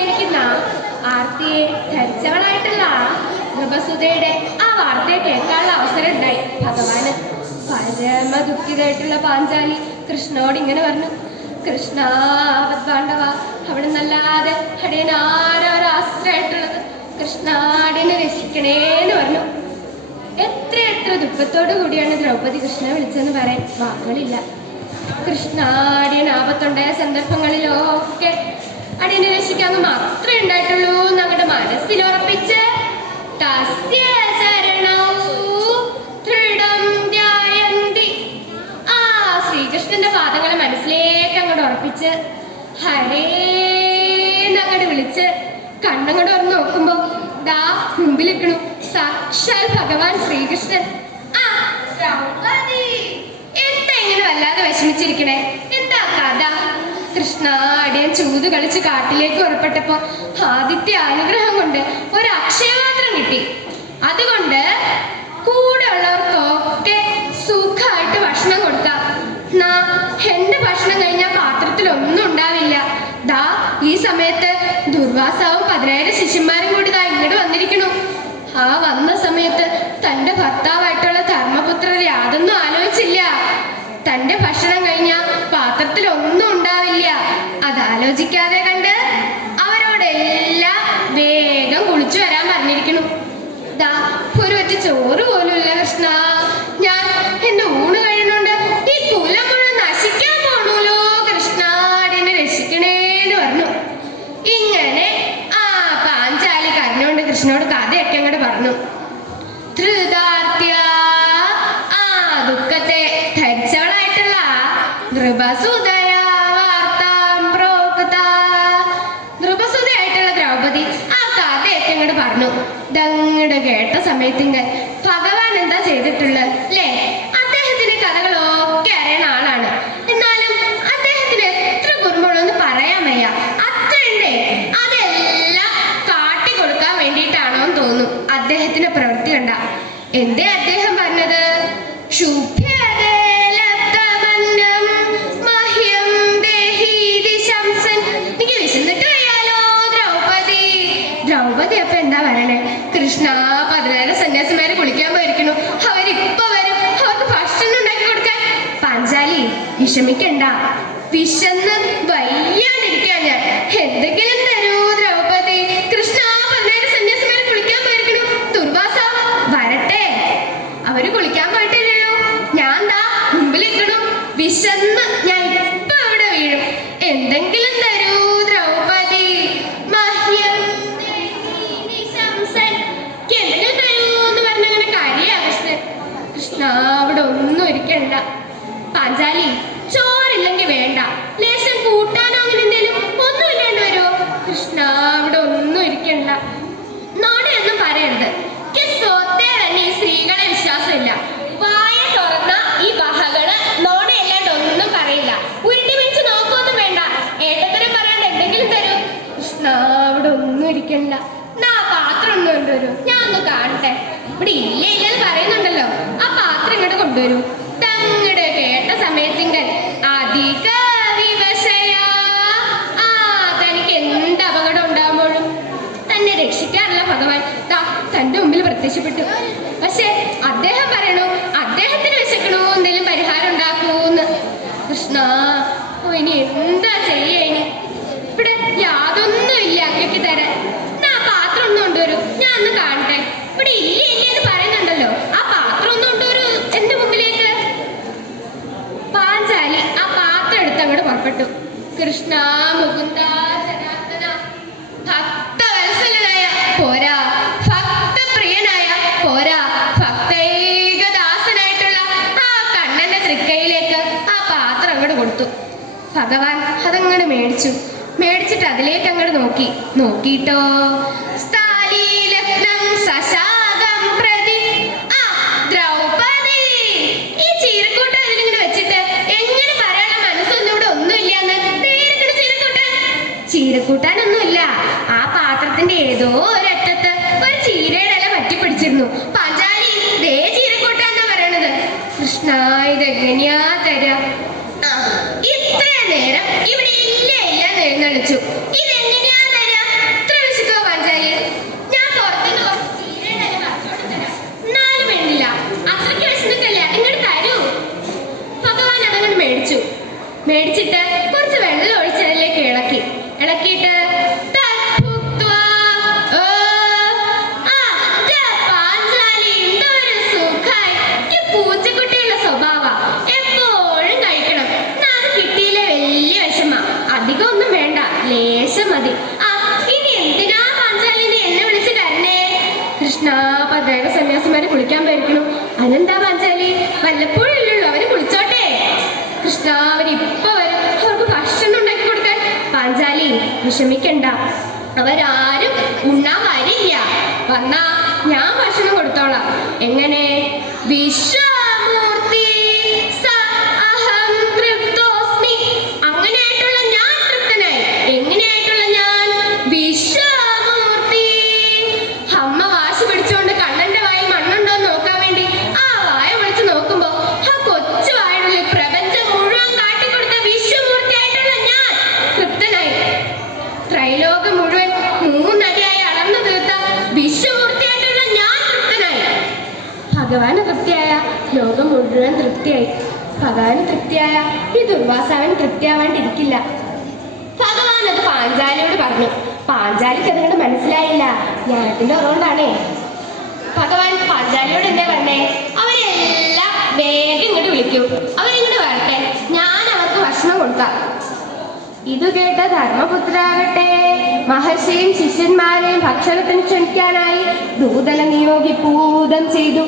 കൊണ്ടേയിരിക്കുന്ന ആർത്തിയെ ധരിച്ചവളായിട്ടുള്ള നൃപസുതയുടെ ആ വാർത്തയെ കേൾക്കാനുള്ള അവസരം ഉണ്ടായി. ഭഗവാന് പരമ ദുഃഖിതായിട്ടുള്ള പാഞ്ചാലി കൃഷ്ണനോട് ഇങ്ങനെ പറഞ്ഞു, കൃഷ്ണ പാണ്ഡവ, അവിടെ നല്ലാതെ അടിയനാരൊരാശ്രയമായിട്ടുള്ളത്, കൃഷ്ണ അടിയനെ രക്ഷിക്കണേന്ന് പറഞ്ഞു. എത്ര ദുഃഖത്തോടു കൂടിയാണ് ദ്രൗപദി കൃഷ്ണനെ വിളിച്ചെന്ന് പറയാൻ വാക്കുകളില്ല. കൃഷ്ണ അടിയൻ ആപത്തുണ്ടായ സന്ദർഭങ്ങളിലൊക്കെ അടിയനെ രക്ഷിക്കാൻ മാത്രമേ ഉണ്ടായിട്ടുള്ളൂ ഞങ്ങളുടെ മനസ്സിൽ ഉറപ്പിച്ച് ശ്രീകൃഷ്ണന്റെ പാദങ്ങളെ മനസ്സിലേക്ക് അങ്ങോട്ട് ഉറപ്പിച്ച് ഹരേന്നങ്ങോട്ട് വിളിച്ച് കണ്ണങ്ങോട്ട് വന്ന് നോക്കുമ്പോ ദാ മുമ്പിലിരിക്കണു സാക്ഷാൽ ഭഗവാൻ ശ്രീകൃഷ്ണൻ. ആ ദ്രൗപദി, എന്താ ഇങ്ങനെ വല്ലാതെ വിഷമിച്ചിരിക്കണേ? എന്താ കഥ? കൃഷ്ണ അടിയൻ ചൂത് കളിച്ച് കാട്ടിലേക്ക് പുറപ്പെട്ടപ്പോ ആദിത്യ അനുഗ്രഹം കൊണ്ട് ഒരു അക്ഷയപാത്രം കിട്ടി. അതുകൊണ്ട് കൂടെ ഉള്ളവർക്കൊക്കെ സുഖമായിട്ട് ഭക്ഷണം കൊടുക്കാം. എന്റെ ഭക്ഷണം കഴിഞ്ഞാൽ പാത്രത്തിൽ ഒന്നും ഉണ്ടാവില്ല. ദാ ഈ സമയത്ത് ദുർവാസാവും 10,000 ശിഷ്യന്മാരും കൂടി ദാ ഇങ്ങോട്ട് വന്നിരിക്കണു. ആ വന്ന സമയത്ത് തന്റെ ഭർത്താവായിട്ടുള്ള ധർമ്മപുത്രർ യാതൊന്നും ആലോചിച്ചില്ല. തന്റെ ഭക്ഷണം കഴിഞ്ഞാൽ പാത്രത്തിൽ ഒന്നും ഉണ്ടാവില്ല. അതാലോചിക്കാതെ കണ്ട് അവരോടെല്ലാം വേഗം കുളിച്ചു വരാൻ പറഞ്ഞിരിക്കണു. ദാ ഒരു ഒറ്റ ചോറ് പോലും ഇല്ല കൃഷ്ണ. ഞാൻ എന്റെ ഊണ് കഴിയുന്നുണ്ട്. ഈ കുലം മുഴുവൻ നശിക്കാൻ പോണല്ലോ കൃഷ്ണ, എന്നെ രക്ഷിക്കണേന്ന് പറഞ്ഞു. ഇങ്ങനെ ആ പാഞ്ചാലി കരഞ്ഞോണ്ട് കൃഷ്ണനോട് കഥയൊക്കെ അങ്ങോട്ട് പറഞ്ഞു. ധൃതാർത്യ, ആ ദുഃഖത്തെ ധരിച്ചവളായിട്ടുള്ള നൃപസുതയ വാർത്താം പ്രോക്ത, നൃപസുതയായിട്ടുള്ള ദ്രൗപദി ആ കഥയൊക്കെ അങ്ങോട്ട് പറഞ്ഞു. ഇതങ്ങോട്ട് കേട്ട സമയത്തിങ്ക ഭഗവാൻ എന്താ ചെയ്തിട്ടുള്ളത് അല്ലേ? അദ്ദേഹത്തിന്റെ കഥകളൊക്കെ അറിയുന്ന ആളാണ്. എന്നാലും അദ്ദേഹത്തിന് എത്ര കുറുമ്പുള്ളൊന്ന് പറയാൻ വയ്യ. അത്രയുണ്ടേ, അതെല്ലാം കാട്ടിക്കൊടുക്കാൻ വേണ്ടിയിട്ടാണോന്ന് തോന്നും അദ്ദേഹത്തിന്റെ പ്രവൃത്തി കണ്ട. എന്തേ അദ്ദേഹം പറഞ്ഞത്? എനിക്ക് വിശന്നിട്ട് വയ്യാലോ ദ്രൗപദി. ദ്രൗപദി അപ്പൊ എന്താ പറയണേ? കൃഷ്ണ 10,000 സന്യാസിമാര് കുളിക്കാൻ പോയിരിക്കണു. അവരിപ്പൊ വരും, അവർക്ക് ഭക്ഷണം ഉണ്ടാക്കി കൊടുക്കാൻ. പാഞ്ചാലി വിഷമിക്കണ്ട, വിശന്ന് വയ്യാണ്ടിരിക്കാൻ ഞാൻ. എന്തെങ്കിലും തരൂ ദ്രൗപദി. കൃഷ്ണ 10,000 സന്യാസിമാര് കുളിക്കാൻ പോയിരിക്കണു. ദുർവാസാവ് വരട്ടെ. അവര് കുളിക്കാൻ പോയിട്ടില്ലല്ലോ. ഞാൻ ദാ മുമ്പിലിരിക്കണു. വിശന്ന് ഞാൻ ഇപ്പൊ ഇവിടെ വീഴും. എന്തെങ്കിലും തരൂ ദ്രൗപദി. എന്തെങ്കിലും തരൂ എന്ന് പറഞ്ഞങ്ങനെ കരിയാ കൃഷ്ണൻ. കൃഷ്ണ അവിടെ ഒന്നും ഇരിക്കണ്ട. പാഞ്ചാലി, ചോറില്ലെങ്കിൽ വേണ്ട, ലേശം കൂട്ടാനോ അങ്ങനെ എന്തേലും ഒന്നും ഇല്ലാണ്ട് വരുമോ? കൃഷ്ണ അവിടെ ഒന്നും ഇരിക്കണ്ട. നോടെയൊന്നും പറയരുത്. തന്നെ ഈ സ്ത്രീകളെ വിശ്വാസമില്ല. വായ തുറന്ന ഈ ബഹകള് നോടയല്ലാണ്ട് ഒന്നും പറയില്ല. ഉരുട്ടി വെച്ച് നോക്കൊന്നും വേണ്ട. ഏട്ടത്തരം പറയാണ്ട് എന്തെങ്കിലും തരൂ. കൃഷ്ണ അവിടെ ഒന്നും ഇരിക്കണ്ട. എന്നാ പാത്രം ഒന്നും കൊണ്ടുവരൂ, ഞാൻ ഒന്ന് കാണട്ടെ. ഇവിടെ ഇല്ല ഇല്ലെന്ന് പറയുന്നുണ്ടല്ലോ, ആ പാത്രം ഇങ്ങോട്ട് കൊണ്ടുവരൂ. തങ്ങട് കേട്ട സമയത്തിങ്കൽ അധിക വിവശയാ. ആ തനിക്ക് എന്ത് അപകടം ഉണ്ടാകുമ്പോഴും തന്നെ രക്ഷിക്കാറില്ല ഭഗവാൻ തന്റെ മുമ്പിൽ പ്രത്യക്ഷപ്പെട്ടു. പക്ഷെ അദ്ദേഹം പറയണു അദ്ദേഹത്തിന് വിശക്കണോ എന്തെങ്കിലും പരിഹാരം ഉണ്ടാക്കൂന്ന്. കൃഷ്ണ ഇനി എന്താ ചെയ്യാ? ഇനി ഇവിടെ യാതൊന്നും ഇല്ല അങ്ങക്ക് തരാൻ. ആ പാത്രം ഒന്നും കൊണ്ടുവരൂ, ഞാൻ ഒന്ന് കാണട്ടെ. ഇവിടെ ഇല്ല ഇല്ല എന്ന് പറയുന്നുണ്ടല്ലോ, ആ പാത്രം ഒന്നും കൊണ്ടുവരൂ എന്റെ മുമ്പിലേക്ക്. പാഞ്ചാലി ആ പാത്രം എടുത്ത് അങ്ങോട്ട് പുറപ്പെട്ടു. കൃഷ്ണ മുകുന്ദ ജനാർദ്ദന, ഭക്തവത്സലനായ പോരാ, ഭക്തപ്രിയനായ പോരാ, ഭക്തൈകദാസനായിട്ടുള്ള ആ കണ്ണന്റെ തൃക്കൈയിലേക്ക് ആ പാത്രം അങ്ങോട്ട് കൊടുത്തു. ഭഗവാൻ അതങ്ങോട്ട് മേടിച്ചിട്ട് അതിലേക്ക് അങ്ങോട്ട് നോക്കിയിട്ടോ ദ്രൗപദി, ഈ ചീരക്കൂട്ട അതിലിങ്ങനെ വെച്ചിട്ട് എങ്ങനെ പറയാനുള്ള മനസ്സൊന്നും ഇവിടെ ഒന്നുമില്ല. ചീരക്കൂട്ടാനൊന്നുമില്ല. ആ പാത്രത്തിന്റെ ഏതോ ഒരറ്റത്ത് ഒരു ചീരയുടെ ഇല പറ്റിപ്പിടിച്ചിരുന്നു. പാഞ്ചാലി, ദേ ചീരക്കൂട്ടാന്നാ പറയണത്. കൃഷ്ണ ഇതെങ്ങനെയാ തരാ? ഇത്ര നേരം ഇവിടെ ഇല്ല എഴുന്നള്ളിച്ചു. ഇതെങ്ങനെയാ തരാ? കൃഷ്ണ പതിനായിര സന്യാസിമാരെ കുളിക്കാൻ പോയിരിക്കണു. അതെന്താ പാഞ്ചാലി? വല്ലപ്പോഴും ഇല്ലല്ലോ, അവര് കുളിച്ചോട്ടെ. കൃഷ്ണ അവരിപ്പൊ വരും, അവർക്ക് ഭക്ഷണം ഉണ്ടാക്കി കൊടുക്കാൻ. പാഞ്ചാലി വിഷമിക്കണ്ട, അവരാരും ഉണ്ണാൻ വരില്ല. വന്നാ ഞാൻ ഭക്ഷണം കൊടുത്തോളാം. എങ്ങനെ? വിശ്വമൂർത്തി സ അഹം തൃപ്തോസ്മി. അങ്ങനെയായിട്ടുള്ള ഞാൻ തൃപ്തനായി. എങ്ങനെയായിട്ടുള്ള ഞാൻ? വിശ്വമൂർത്തി. അമ്മ വാശി പിടിച്ചുകൊണ്ട് കണ്ണന്റെ വായിൽ മണ്ണുണ്ടോന്ന് നോക്കാൻ വേണ്ടി ആ വായ വിളിച്ച് നോക്കുമ്പോ ആ കൊച്ചു വായുള്ളിൽ പ്രപഞ്ചം മുഴുവൻ കാട്ടിക്കൊടുത്ത വിശ്വമൂർത്തിയായിട്ടുള്ള ഞാൻ തൃപ്തനായി. ത്രൈലോകം മുഴുവൻ 3 അടിയായി അളന്നു തീർത്ത വിശ്വമൂർത്തിയായിട്ടുള്ള ഞാൻ തൃപ്തനായി. ഭഗവാന് തൃപ്തിയായ ലോകം മുഴുവൻ തൃപ്തിയായി. ഭഗവാന് തൃപ്തിയായ ഈ ദുർവാസാവൻ തൃപ്തിയാവാണ്ടിരിക്കില്ല. ഭഗവാൻ അത് പാഞ്ചാലിയോട് പറഞ്ഞു. പാഞ്ചാലിക്ക് അതുകൊണ്ട് മനസ്സിലായില്ല. ജ്ഞാനത്തിന്റെ അതുകൊണ്ടാണേ. ഭഗവാൻ പാഞ്ചാലിയോട് എന്താ പറഞ്ഞേ? അവരെല്ലാം വേഗം ഇങ്ങോട്ട് വിളിക്കൂ, അവരിങ്ങോട്ട് വരട്ടെ, ഞാൻ അവർക്ക് ഭക്ഷണം കൊടുക്കാം. ഇത് കേട്ട ധർമ്മപുത്രാകട്ടെ മഹർഷിയും ശിഷ്യന്മാരെയും ഭക്ഷണത്തിന് ക്ഷണിക്കാനായി ദൂതനെ നിയോഗിപ്പൂതം ചെയ്തു.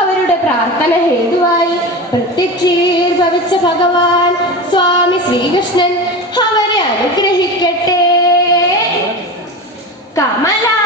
അവരുടെ പ്രാർത്ഥന ഹേതുവായി പ്രത്യക്ഷീർഭവിച്ച ഭഗവാൻ സ്വാമി ശ്രീകൃഷ്ണൻ അവരെ അനുഗ്രഹിക്കട്ടെ. കമലാ